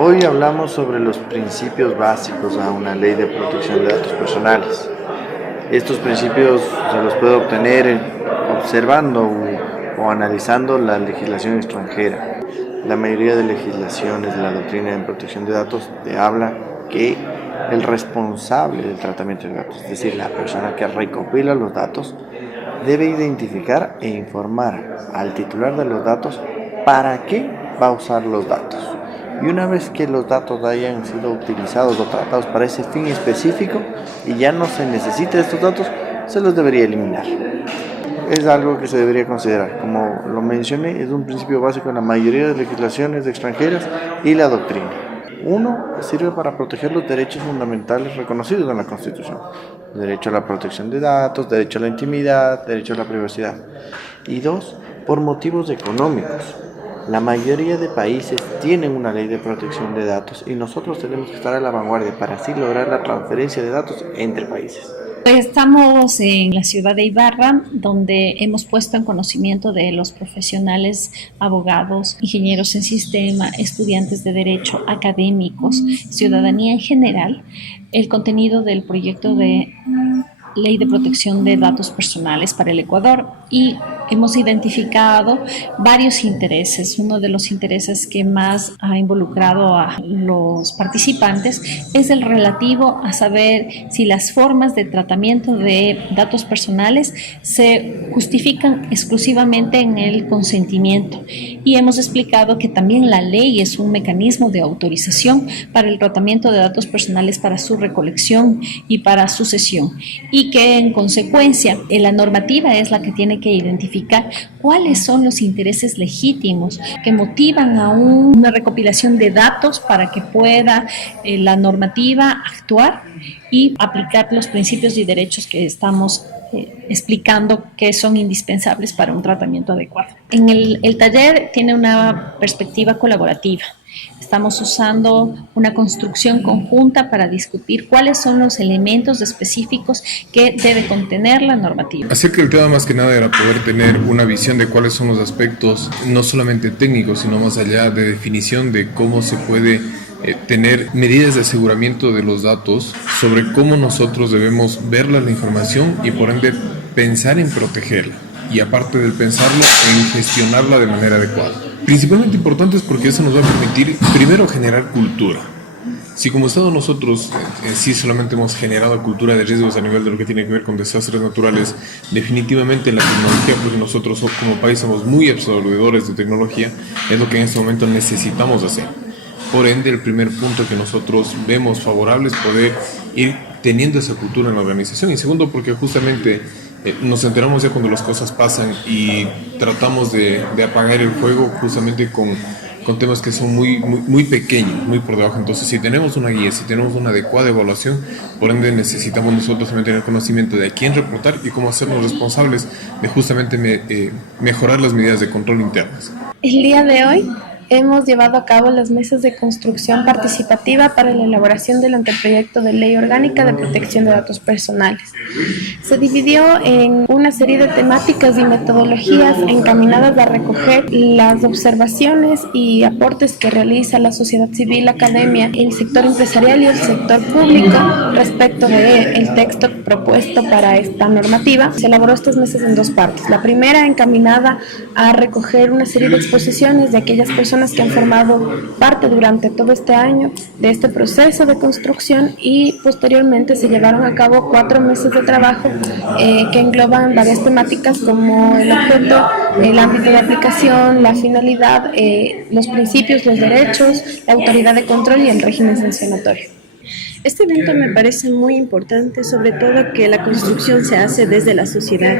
Hoy hablamos sobre los principios básicos a una ley de protección de datos personales. Estos principios se los puede obtener observando o analizando la legislación extranjera. La mayoría de legislaciones de la doctrina en protección de datos te habla que el responsable del tratamiento de datos, es decir, la persona que recopila los datos, debe identificar e informar al titular de los datos para qué va a usar los datos. Y una vez que los datos hayan sido utilizados o tratados para ese fin específico y ya no se necesita estos datos, se los debería eliminar. Es algo que se debería considerar. Como lo mencioné, es un principio básico en la mayoría de legislaciones extranjeras y la doctrina. Uno, sirve para proteger los derechos fundamentales reconocidos en la Constitución. Derecho a la protección de datos, derecho a la intimidad, derecho a la privacidad. Y dos, por motivos económicos. La mayoría de países tienen una ley de protección de datos y nosotros tenemos que estar a la vanguardia para así lograr la transferencia de datos entre países. Estamos en la ciudad de Ibarra, donde hemos puesto en conocimiento de los profesionales, abogados, ingenieros en sistema, estudiantes de derecho, académicos, ciudadanía en general, el contenido del proyecto de Ley de Protección de Datos Personales para el Ecuador, y hemos identificado varios intereses. Uno de los intereses que más ha involucrado a los participantes es el relativo a saber si las formas de tratamiento de datos personales se justifican exclusivamente en el consentimiento. Y hemos explicado que también la ley es un mecanismo de autorización para el tratamiento de datos personales, para su recolección y para su cesión, y que en consecuencia la normativa es la que tiene que identificar cuáles son los intereses legítimos que motivan a una recopilación de datos para que pueda la normativa actuar y aplicar los principios y derechos que estamos explicando que son indispensables para un tratamiento adecuado. En el taller tiene una perspectiva colaborativa. Estamos usando una construcción conjunta para discutir cuáles son los elementos específicos que debe contener la normativa. Así que el tema más que nada era poder tener una visión de cuáles son los aspectos, no solamente técnicos, sino más allá de definición de cómo se puede tener medidas de aseguramiento de los datos, sobre cómo nosotros debemos ver la información y por ende pensar en protegerla. Y aparte del pensarlo, en gestionarla de manera adecuada. Principalmente importante es porque eso nos va a permitir, primero, generar cultura. Si como Estado nosotros sí solamente hemos generado cultura de riesgos a nivel de lo que tiene que ver con desastres naturales, definitivamente la tecnología, pues nosotros como país somos muy absorbedores de tecnología, es lo que en este momento necesitamos hacer. Por ende, el primer punto que nosotros vemos favorable es poder ir teniendo esa cultura en la organización. Y segundo, porque justamente nos enteramos ya cuando las cosas pasan y tratamos de apagar el fuego justamente con temas que son muy pequeños, muy por debajo. Entonces, si tenemos una guía, si tenemos una adecuada evaluación, por ende necesitamos nosotros también tener conocimiento de a quién reportar y cómo hacernos responsables de justamente mejorar las medidas de control internas. El día de hoy hemos llevado a cabo las mesas de construcción participativa para la elaboración del anteproyecto de Ley Orgánica de Protección de Datos Personales. Se dividió en una serie de temáticas y metodologías encaminadas a recoger las observaciones y aportes que realiza la sociedad civil, la academia, el sector empresarial y el sector público respecto del texto propuesto para esta normativa. Se elaboró estas mesas en dos partes. La primera encaminada a recoger una serie de exposiciones de aquellas personas que han formado parte durante todo este año de este proceso de construcción, y posteriormente se llevaron a cabo 4 meses de trabajo que engloban varias temáticas como el objeto, el ámbito de aplicación, la finalidad, los principios, los derechos, la autoridad de control y el régimen sancionatorio. Este evento me parece muy importante, sobre todo que la construcción se hace desde la sociedad,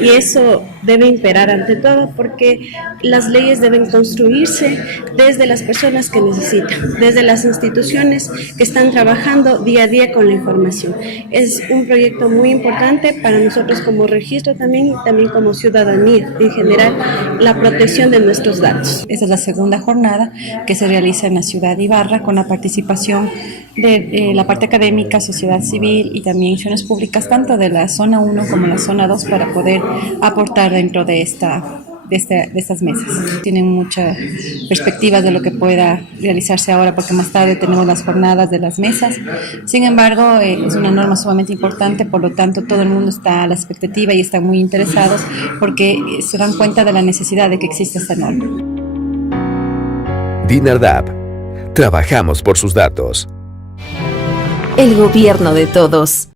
y eso debe imperar ante todo, porque las leyes deben construirse desde las personas que necesitan, desde las instituciones que están trabajando día a día con la información. Es un proyecto muy importante para nosotros como registro también, y también como ciudadanía en general, la protección de nuestros datos. Esta es la segunda jornada que se realiza en la ciudad de Ibarra con la participación de la parte académica, sociedad civil y también instituciones públicas, tanto de la zona 1 como la zona 2, para poder aportar dentro de esta de estas mesas. Tienen muchas perspectivas de lo que pueda realizarse ahora, porque más tarde tenemos las jornadas de las mesas. Sin embargo, es una norma sumamente importante, por lo tanto todo el mundo está a la expectativa y están muy interesados porque se dan cuenta de la necesidad de que exista esta norma. Dinardap. Trabajamos por sus datos. El gobierno de todos.